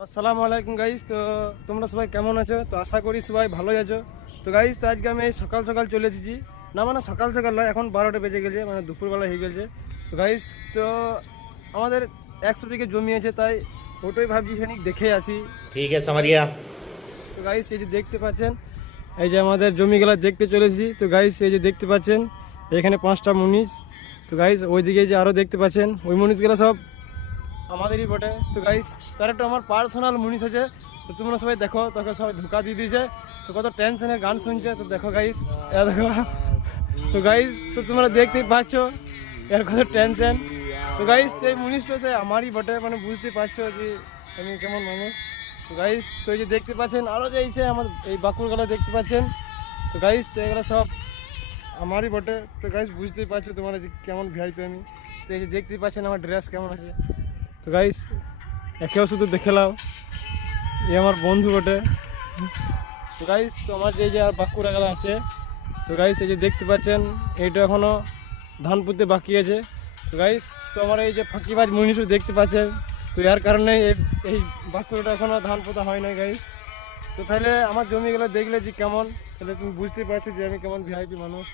আসসালামু আলাইকুম গাইস। তো তোমরা সবাই কেমন আছো? তো আশা করি সবাই ভালোই আছো। তো গাইস, তো আজকে আমি এই সকাল সকাল চলে এসেছি। না মানে সকাল সকাল নয়, এখন 12টা বেজে গেছে, মানে দুপুরবেলা হয়ে গেছে। তো গাইস, তো আমাদের 100 বিঘে জমি আছে, তাই ওটাই ভাবছি খানিক দেখে আসি। ठीक है समझ गया। তো গাইস, এই যে দেখতে পাচ্ছেন, এই যে আমাদের জমিগুলো দেখতে চলেছি। তো গাইস, এই যে দেখতে পাচ্ছেন এখানে 5টা মুনিশ। তো গাইস, ওইদিকে যে আরও দেখতে পাচ্ছেন, ওই মুনিশগুলো সব আমাদেরই বটে। তো গাইস, তার একটা আমার পার্সোনাল মুনিশ আছে। তো তোমরা সবাই দেখো, তোকে সবাই ধোকা দিয়ে দিয়েছে। তো কত টেনশনের গান শুনছে, তো দেখো গাইস, দেখো। তো গাইস, তো তোমরা দেখতেই পাচ্ছ এর কত টেনশন। তো গাইস, তো এই মুনিশটা সে আমারই বটে, মানে বুঝতেই পারছো যে আমি কেমন মানুষ। তো গাইস, তো এই যে দেখতে পাচ্ছেন আরও যে এইছে আমার এই বাকুরগুলো দেখতে পাচ্ছেন। তো গাইস, তো এগুলো সব আমারই বটে। তো গাইস, বুঝতেই পারছো তোমরা যে কেমন ভিআইপি আমি। তো এই যে দেখতেই পাচ্ছেন আমার ড্রেস কেমন আছে। তো গাইস, একেও শুধু দেখে নাও, এ আমার বন্ধু বটে। তো গাইস, তো আমার যে যে আর বাঁকুড়া গেলা আছে। তো গাইস, এই যে দেখতে পাচ্ছেন এইটা এখনও ধান পুঁততে বাকি আছে। তো গাইস, তো আমার এই যে ফাঁকিবাজ মনীষও দেখতে পাচ্ছেন। তো এর কারণে এই বাঁকুড়াটা এখনও ধান পোঁতা হয় না গাইস। তো তাহলে আমার জমিগুলো দেখলে যে কেমন, তাহলে তুমি বুঝতেই পারছো যে আমি কেমন ভিআইপি মানুষ।